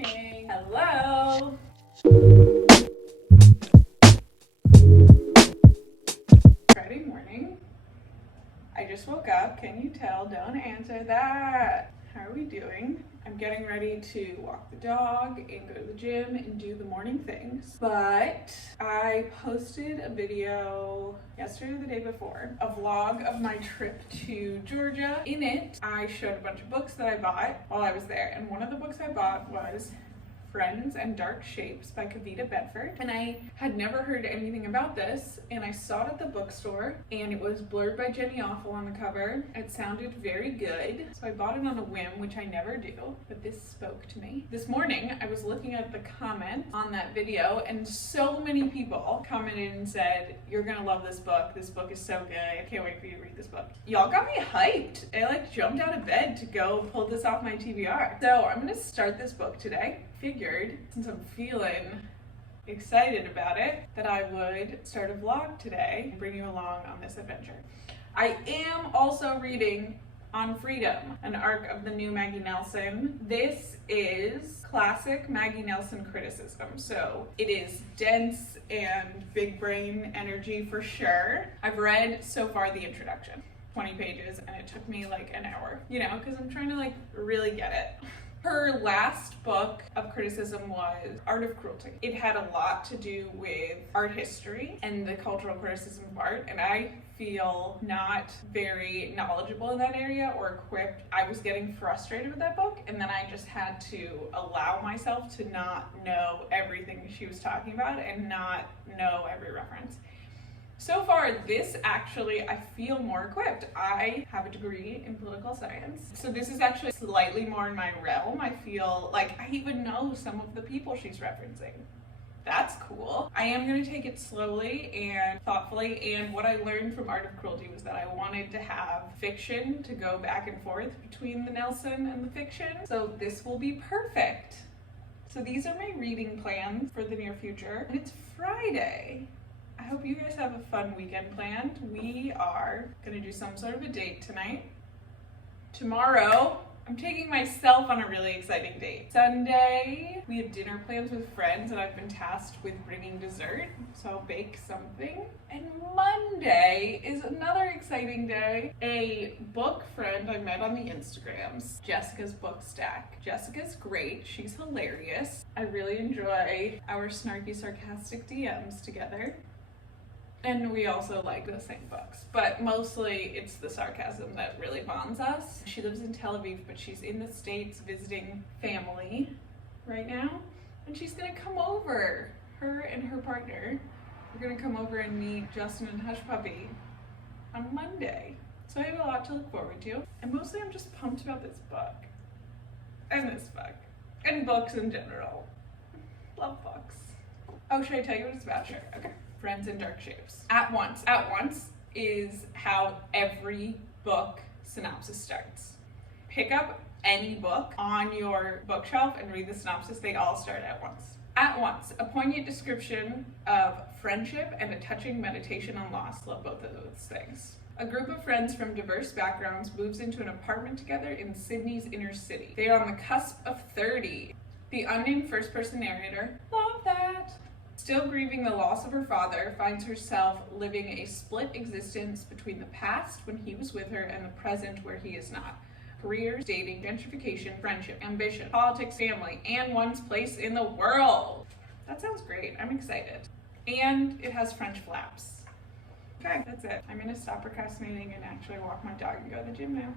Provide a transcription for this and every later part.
morning. Hello. Friday morning. I just woke up. Can you tell? Don't answer that. How are we doing? I'm getting ready to walk the dog and go to the gym and do the morning things. But I posted a video yesterday or the day before, a vlog of my trip to Georgia. In it, I showed a bunch of books that I bought while I was there. And one of the books I bought was Friends and Dark Shapes by Kavita Bedford. And I had never heard anything about this, and I saw it at the bookstore, and it was blurred by Jenny Awful on the cover. It sounded very good, so I bought it on a whim, which I never do, but this spoke to me. This morning, I was looking at the comments on that video, and so many people commented and said, "You're gonna love this book. This book is so good. I can't wait for you to read this book." Y'all got me hyped. I jumped out of bed to go pull this off my TBR. So I'm gonna start this book today. Figured, since I'm feeling excited about it, that I would start a vlog today and bring you along on this adventure. I am also reading On Freedom, an arc of the new Maggie Nelson. This is classic Maggie Nelson criticism, so it is dense and big brain energy for sure. I've read so far the introduction, 20 pages, and it took me like an hour, because I'm trying to really get it. Her last book of criticism was Art of Cruelty. It had a lot to do with art history and the cultural criticism of art, and I feel not very knowledgeable in that area or equipped. I was getting frustrated with that book, and then I just had to allow myself to not know everything she was talking about and not know every reference. So far, this actually, I feel more equipped. I have a degree in political science, so this is actually slightly more in my realm. I feel like I even know some of the people she's referencing. That's cool. I am going to take it slowly and thoughtfully, and what I learned from Art of Cruelty was that I wanted to have fiction to go back and forth between the Nelson and the fiction, so this will be perfect. So these are my reading plans for the near future, and it's Friday. I hope you guys have a fun weekend planned. We are gonna do some sort of a date tonight. Tomorrow, I'm taking myself on a really exciting date. Sunday, we have dinner plans with friends, and I've been tasked with bringing dessert, so I'll bake something. And Monday is another exciting day. A book friend I met on the Instagrams, Jessica's Book Stack. Jessica's great, she's hilarious. I really enjoy our snarky, sarcastic DMs together. And we also like the same books, but mostly it's the sarcasm that really bonds us. She lives in Tel Aviv, but she's in the States visiting family right now, and she's gonna come over. Her and her partner are gonna come over and meet Justin and Hush Puppy on Monday. So I have a lot to look forward to, and mostly I'm just pumped about this book, and this book, and books in general. Love books. Oh, should I tell you what it's about? Sure, okay. Friends and Dark Shapes. At once is how every book synopsis starts. Pick up any book on your bookshelf and read the synopsis. They all start at once. At once, a poignant description of friendship and a touching meditation on loss. Love both of those things. A group of friends from diverse backgrounds moves into an apartment together in Sydney's inner city. They are on the cusp of 30. The unnamed first-person narrator, love that, still grieving the loss of her father, finds herself living a split existence between the past when he was with her and the present where he is not. Careers, dating, gentrification, friendship, ambition, politics, family, and one's place in the world. That sounds great. I'm excited. And it has French flaps. Okay, that's it. I'm gonna stop procrastinating and actually walk my dog and go to the gym now.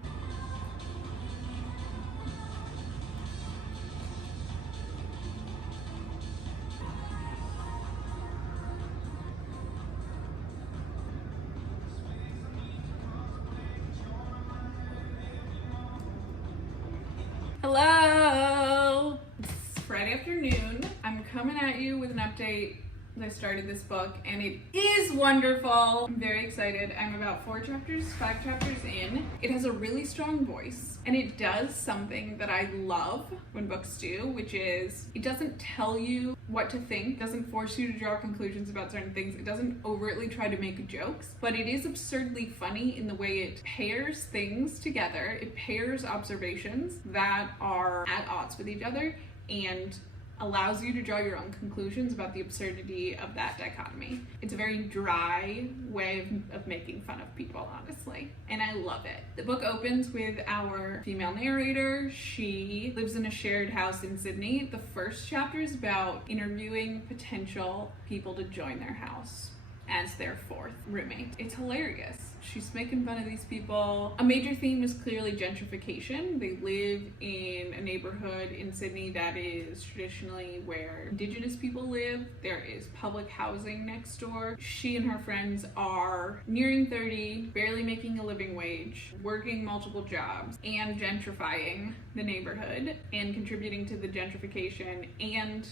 Hello! It's Friday afternoon. I'm coming at you with an update. I started this book and it is wonderful. I'm very excited. I'm about 5 chapters in. It has a really strong voice and it does something that I love when books do, which is it doesn't tell you what to think, doesn't force you to draw conclusions about certain things. It doesn't overtly try to make jokes, but it is absurdly funny in the way it pairs things together. It pairs observations that are at odds with each other and allows you to draw your own conclusions about the absurdity of that dichotomy. It's a very dry way of making fun of people, honestly, and I love it. The book opens with our female narrator. She lives in a shared house in Sydney. The first chapter is about interviewing potential people to join their house as their fourth roommate. It's hilarious. She's making fun of these people. A major theme is clearly gentrification. They live in a neighborhood in Sydney that is traditionally where Indigenous people live. There is public housing next door. She and her friends are nearing 30, barely making a living wage, working multiple jobs, and gentrifying the neighborhood and contributing to the gentrification and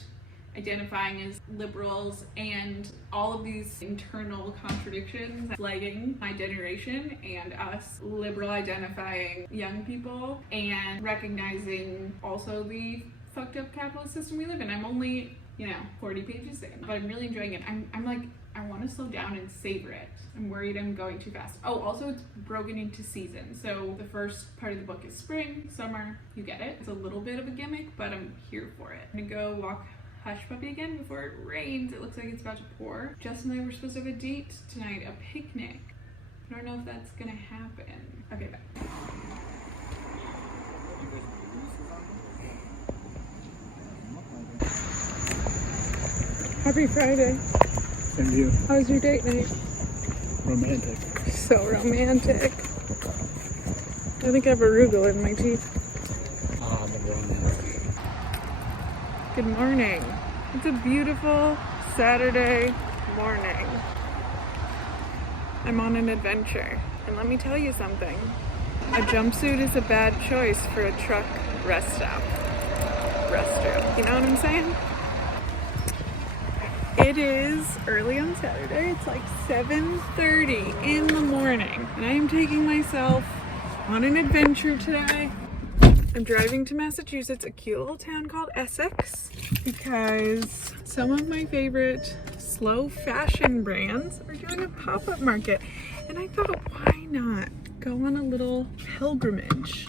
identifying as liberals, and all of these internal contradictions plaguing my generation and us liberal identifying young people, and recognizing also the fucked up capitalist system we live in. I'm only, 40 pages in, but I'm really enjoying it. I'm like, I want to slow down and savor it. I'm worried I'm going too fast. Oh, also it's broken into seasons. So the first part of the book is spring, summer, you get it. It's a little bit of a gimmick, but I'm here for it. I'm gonna go walk Hush Puppy again before it rains. It looks like it's about to pour. Jess and I were supposed to have a date tonight, a picnic. I don't know if that's gonna happen. Okay, bye. Happy Friday. Same to you. How was your date night? Romantic. So romantic. I think I have arugula in my teeth. I'm romantic. Good morning. It's a beautiful Saturday morning. I'm on an adventure, and let me tell you something. A jumpsuit is a bad choice for a truck rest stop. Restroom. You know what I'm saying? It is early on Saturday. It's like 7:30 in the morning, and I am taking myself on an adventure today. I'm driving to Massachusetts, a cute little town called Essex, because some of my favorite slow fashion brands are doing a pop-up market, and I thought, why not go on a little pilgrimage?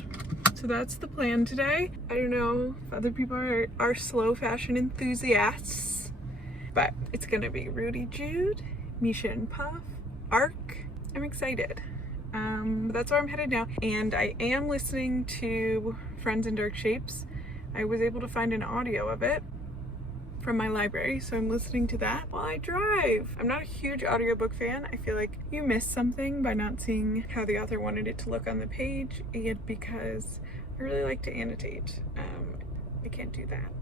So that's the plan today. I don't know if other people are slow fashion enthusiasts, but it's gonna be Rudy Jude, Misha and Puff, Arc. I'm excited. That's where I'm headed now, and I am listening to Friends in Dark Shapes. I was able to find an audio of it from my library, so I'm listening to that while I drive. I'm not a huge audiobook fan. I feel like you miss something by not seeing how the author wanted it to look on the page, and because I really like to annotate, I can't do that.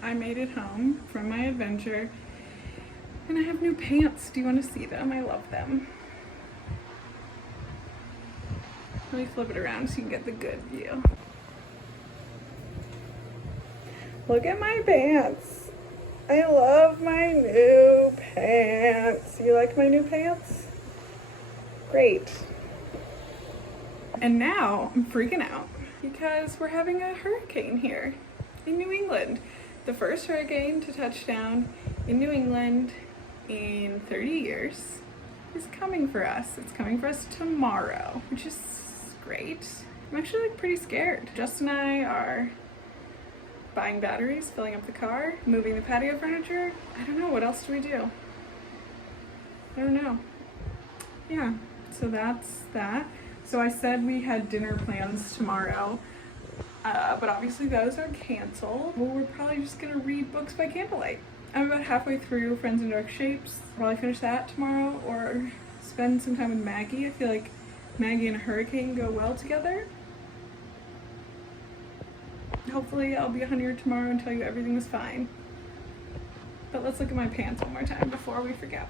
I made it home from my adventure, and I have new pants. Do you want to see them? I love them. Let me flip it around so you can get the good view. Look at my pants. I love my new pants. You like my new pants? Great. And now I'm freaking out because we're having a hurricane here in New England. The first hurricane to touch down in New England in 30 years is coming for us. It's coming for us tomorrow, which is great. I'm actually like pretty scared. Justin and I are buying batteries, filling up the car, moving the patio furniture. I don't know, what else do we do? I don't know. Yeah, so that's that. So I said we had dinner plans tomorrow. But obviously those are canceled. Well, we're probably just gonna read books by candlelight. I'm about halfway through Friends in Dark Shapes. I'll probably finish that tomorrow or spend some time with Maggie. I feel like Maggie and a hurricane go well together. Hopefully I'll be on here tomorrow and tell you everything was fine. But let's look at my pants one more time before we forget.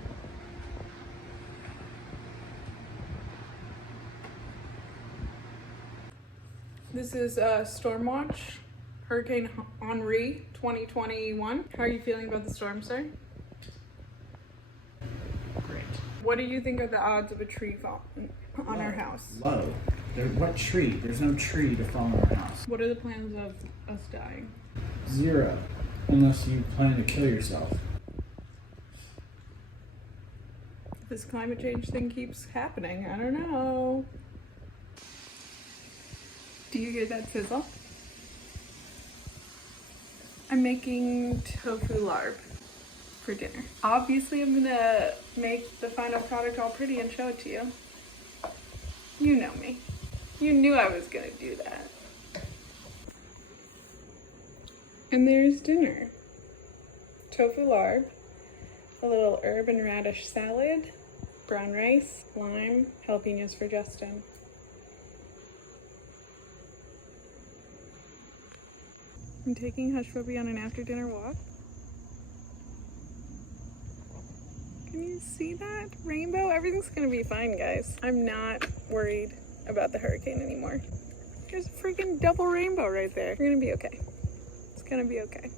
This is Stormwatch Hurricane Henri 2021. How are you feeling about the storm, sir? Great. What do you think are the odds of a tree falling on our house? Low. What tree? There's no tree to fall on our house. What are the plans of us dying? 0. Unless you plan to kill yourself. This climate change thing keeps happening. I don't know. Do you hear that sizzle? I'm making tofu larb for dinner. Obviously, I'm gonna make the final product all pretty and show it to you. You know me. You knew I was gonna do that. And there's dinner. Tofu larb, a little herb and radish salad, brown rice, lime, jalapenos for Justin. I'm taking Hush Puppy on an after dinner walk. Can you see that rainbow? Everything's gonna be fine, guys. I'm not worried about the hurricane anymore. There's a freaking double rainbow right there. We're gonna be okay. It's gonna be okay.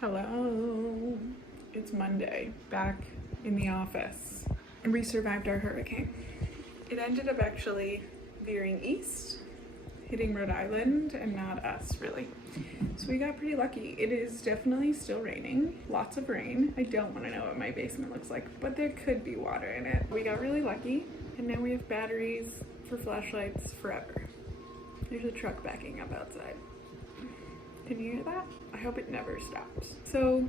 Hello, it's Monday, back in the office, and we survived our hurricane. It ended up actually veering east, hitting Rhode Island, and not us, really. So we got pretty lucky. It is definitely still raining, lots of rain. I don't want to know what my basement looks like, but there could be water in it. We got really lucky, and now we have batteries for flashlights forever. There's a truck backing up outside. Can you hear that? I hope it never stops. So,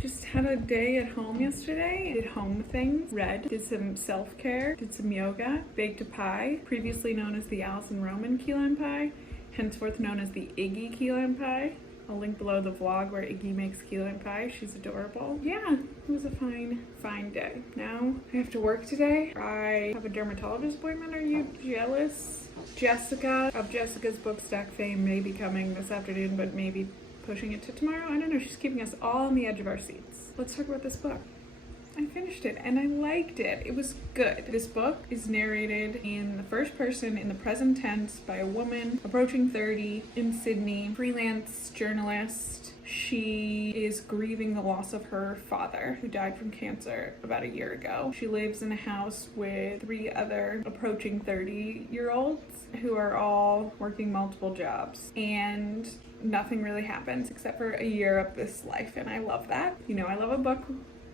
just had a day at home yesterday. Did home things, read, did some self-care, did some yoga, baked a pie, previously known as the Alison Roman key lime pie, henceforth known as the Iggy key lime pie. I'll link below the vlog where Iggy makes key lime pie. She's adorable. Yeah, it was a fine day. Now I have to work today. I have a dermatologist appointment. Are you jealous? Jessica of Jessica's Bookstack fame may be coming this afternoon, but maybe pushing it to tomorrow. I don't know. She's keeping us all on the edge of our seats. Let's talk about this book. I finished it and I liked it. It was good. This book is narrated in the first person in the present tense by a woman approaching 30 in Sydney, freelance journalist. She is grieving the loss of her father, who died from cancer about a year ago. She lives in a house with 3 other approaching 30-year-olds who are all working multiple jobs, and nothing really happens except for a year of this life, and I love that. You know, I love a book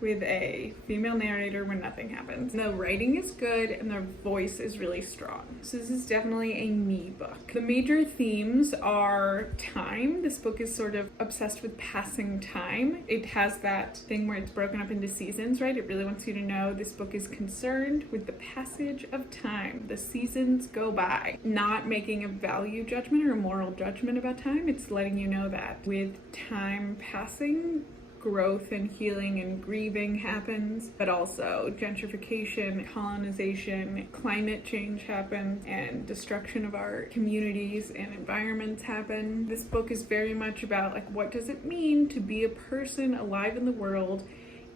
with a female narrator when nothing happens. The writing is good and the voice is really strong. So this is definitely a me book. The major themes are time. This book is sort of obsessed with passing time. It has that thing where it's broken up into seasons, right? It really wants you to know this book is concerned with the passage of time. The seasons go by. Not making a value judgment or a moral judgment about time. It's letting you know that with time passing, growth and healing and grieving happens, but also gentrification, colonization, climate change happens, and destruction of our communities and environments happen. This book is very much about like, what does it mean to be a person alive in the world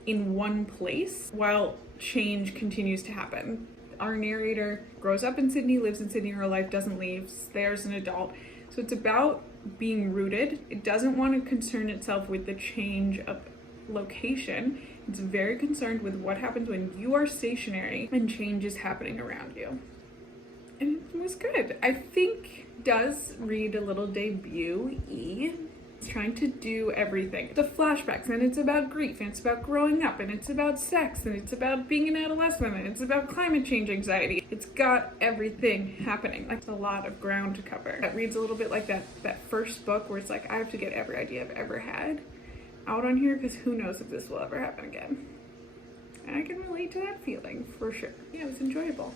in one place while change continues to happen. Our narrator grows up in Sydney, lives in Sydney her whole life, doesn't leave, there as an adult. So it's about being rooted. It doesn't want to concern itself with the change of location. It's very concerned with what happens when you are stationary and change is happening around you. And it was good. I think does read a little debut-y. It's trying to do everything. The flashbacks, and it's about grief, and it's about growing up, and it's about sex, and it's about being an adolescent, and it's about climate change anxiety. It's got everything happening. Like, it's a lot of ground to cover. That reads a little bit like that first book where it's like, I have to get every idea I've ever had out on here because who knows if this will ever happen again. And I can relate to that feeling for sure. Yeah, it was enjoyable.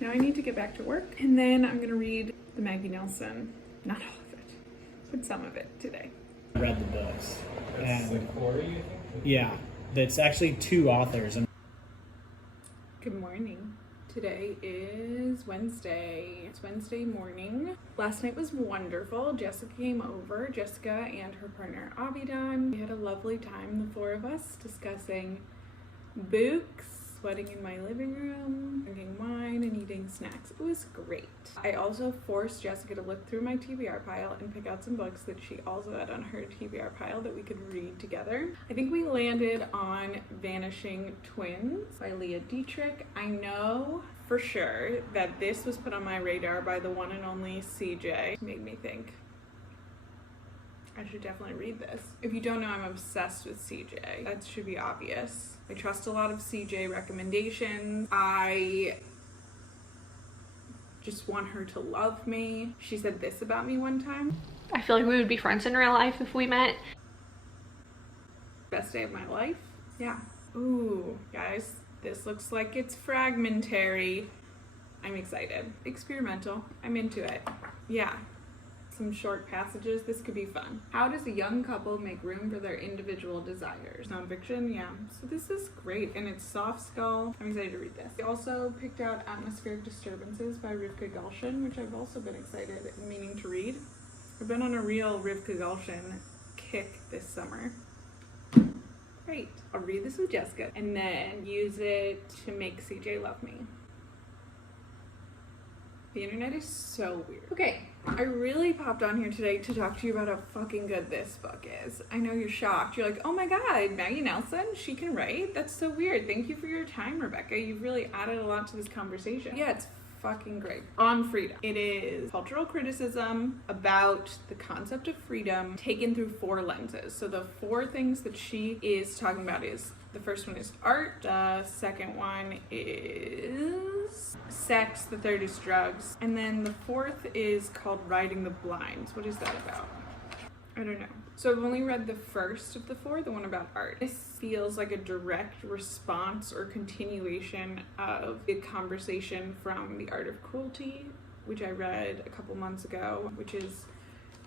Now I need to get back to work, and then I'm gonna read the Maggie Nelson, not all of it, but some of it today. I read the books. That's the core, you think? Yeah, it's actually 2 authors. Good morning. Today is Wednesday. It's Wednesday morning. Last night was wonderful. Jessica came over. Jessica and her partner Abidan. We had a lovely time, the 4 of us, discussing books, sweating in my living room, drinking wine, and eating snacks. It was great. I also forced Jessica to look through my TBR pile and pick out some books that she also had on her TBR pile that we could read together. I think we landed on Vanishing Twins by Leah Dietrich. I know for sure that this was put on my radar by the one and only CJ. It made me think, I should definitely read this. If you don't know, I'm obsessed with CJ. That should be obvious. I trust a lot of CJ recommendations. I just want her to love me. She said this about me one time. I feel like we would be friends in real life if we met. Best day of my life? Yeah. Ooh, guys, this looks like it's fragmentary. I'm excited. Experimental. I'm into it. Yeah. Some short passages. This could be fun. How does a young couple make room for their individual desires? Nonfiction, yeah. So this is great, and it's soft skull. I'm excited to read this. I also picked out Atmospheric Disturbances by Rivka Gulshan, which I've also been excited and meaning to read. I've been on a real Rivka Gulshan kick this summer. Great. I'll read this with Jessica and then use it to make CJ love me. The internet is so weird. Okay, I really popped on here today to talk to you about how fucking good this book is. I know you're shocked. You're like, oh my god, Maggie Nelson, she can write? That's so weird. Thank you for your time, Rebecca. You've really added a lot to this conversation. Yeah, it's fucking great. On freedom. It is cultural criticism about the concept of freedom taken through 4 lenses. So the 4 things that she is talking about is, the first one is art, the second one is sex, the third is drugs, and then the 4th is called Riding the Blinds. What is that about? I don't know. So I've only read the first of the 4, the one about art. This feels like a direct response or continuation of the conversation from The Art of Cruelty, which I read a couple months ago, which is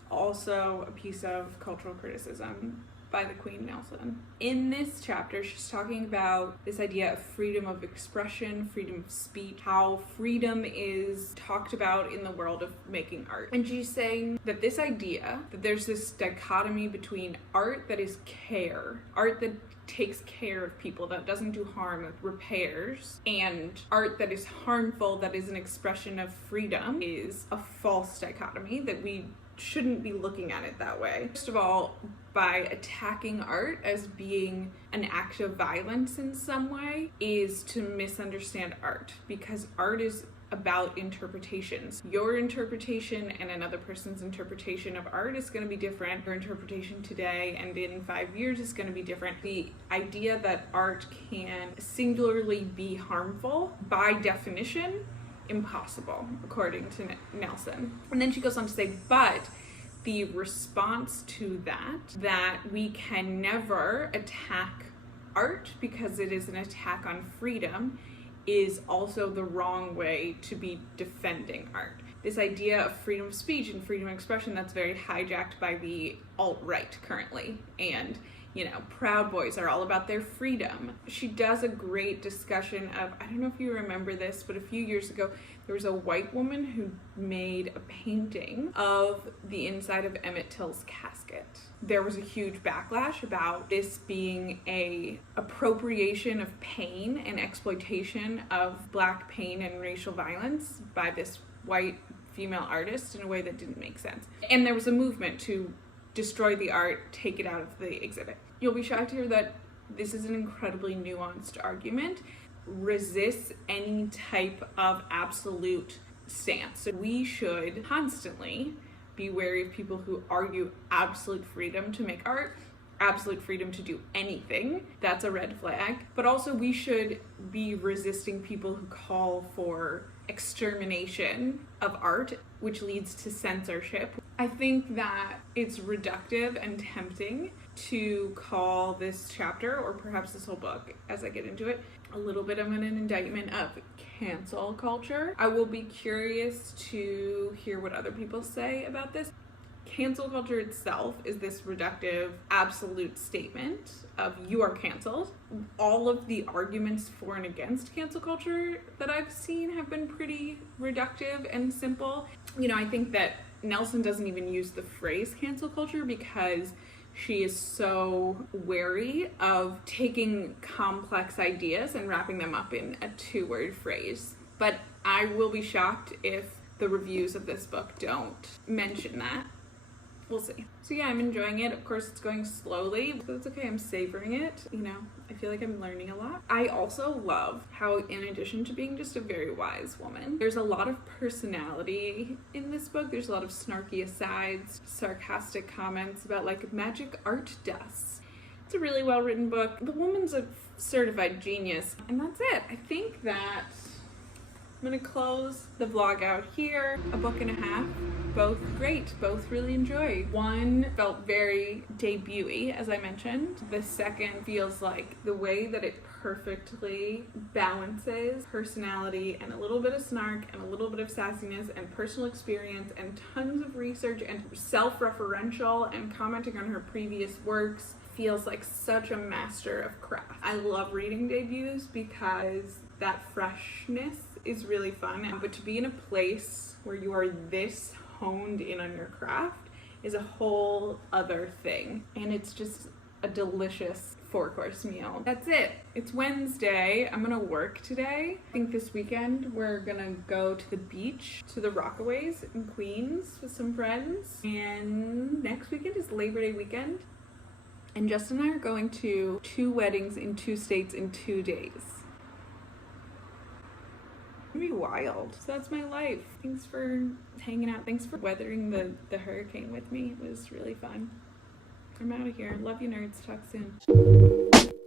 also a piece of cultural criticism by the Queen Nelson. In this chapter, she's talking about this idea of freedom of expression, freedom of speech, how freedom is talked about in the world of making art. And she's saying that this idea, that there's this dichotomy between art that is care, art that takes care of people, that doesn't do harm, that repairs, and art that is harmful, that is an expression of freedom, is a false dichotomy, that we shouldn't be looking at it that way. First of all, by attacking art as being an act of violence in some way is to misunderstand art, because art is about interpretations. Your interpretation and another person's interpretation of art is going to be different. Your interpretation today and in 5 years is going to be different. The idea that art can singularly be harmful, by definition, impossible, according to Nelson. And then she goes on to say, but the response to that we can never attack art because it is an attack on freedom, is also the wrong way to be defending art. this idea of freedom of speech and freedom of expression that's very hijacked by the alt-right currently. And, you know, Proud Boys are all about their freedom. She does a great discussion of, I don't know if you remember this, but a few years ago, there was a white woman who made a painting of the inside of Emmett Till's casket. There was a huge backlash about this being a appropriation of pain and exploitation of Black pain and racial violence by this white female artist in a way that didn't make sense. And there was a movement to destroy the art, take it out of the exhibit. You'll be shocked to hear that this is an incredibly nuanced argument, resists any type of absolute stance. So we should constantly be wary of people who argue absolute freedom to make art, absolute freedom to do anything. That's a red flag. But also we should be resisting people who call for extermination of art, which leads to censorship. I think that it's reductive and tempting to call this chapter, or perhaps this whole book as I get into it, a little bit of an indictment of cancel culture. I will be curious to hear what other people say about this. Cancel culture itself is this reductive, absolute statement of you are canceled. All of the arguments for and against cancel culture that I've seen have been pretty reductive and simple. You know, I think that Nelson doesn't even use the phrase cancel culture because she is so wary of taking complex ideas and wrapping them up in a two-word phrase. But I will be shocked if the reviews of this book don't mention that. We'll see. So yeah, I'm enjoying it. Of course, it's going slowly, but that's okay. I'm savoring it. You know, I feel like I'm learning a lot. I also love how, in addition to being just a very wise woman, there's a lot of personality in this book. There's a lot of snarky asides, sarcastic comments about like magic art dust. It's a really well-written book. The woman's a certified genius. And that's it. I think that I'm gonna close the vlog out here. A book and a half, both great, both really enjoyed. One felt very debut-y, as I mentioned. The second feels like the way that it perfectly balances personality and a little bit of snark and a little bit of sassiness and personal experience and tons of research and self-referential and commenting on her previous works feels like such a master of craft. I love reading debuts because that freshness is really fun, but to be in a place where you are this honed in on your craft is a whole other thing, and it's just a delicious 4-course meal. That's it. It's Wednesday. I'm gonna work today. I think this weekend we're gonna go to the beach, to the Rockaways in Queens with some friends, and next weekend is Labor Day weekend, and Justin and I are going to 2 weddings in 2 states in 2 days. It'd be wild. So that's my life. Thanks for hanging out. Thanks for weathering the hurricane with me. It was really fun. I'm out of here. Love you, nerds. Talk soon.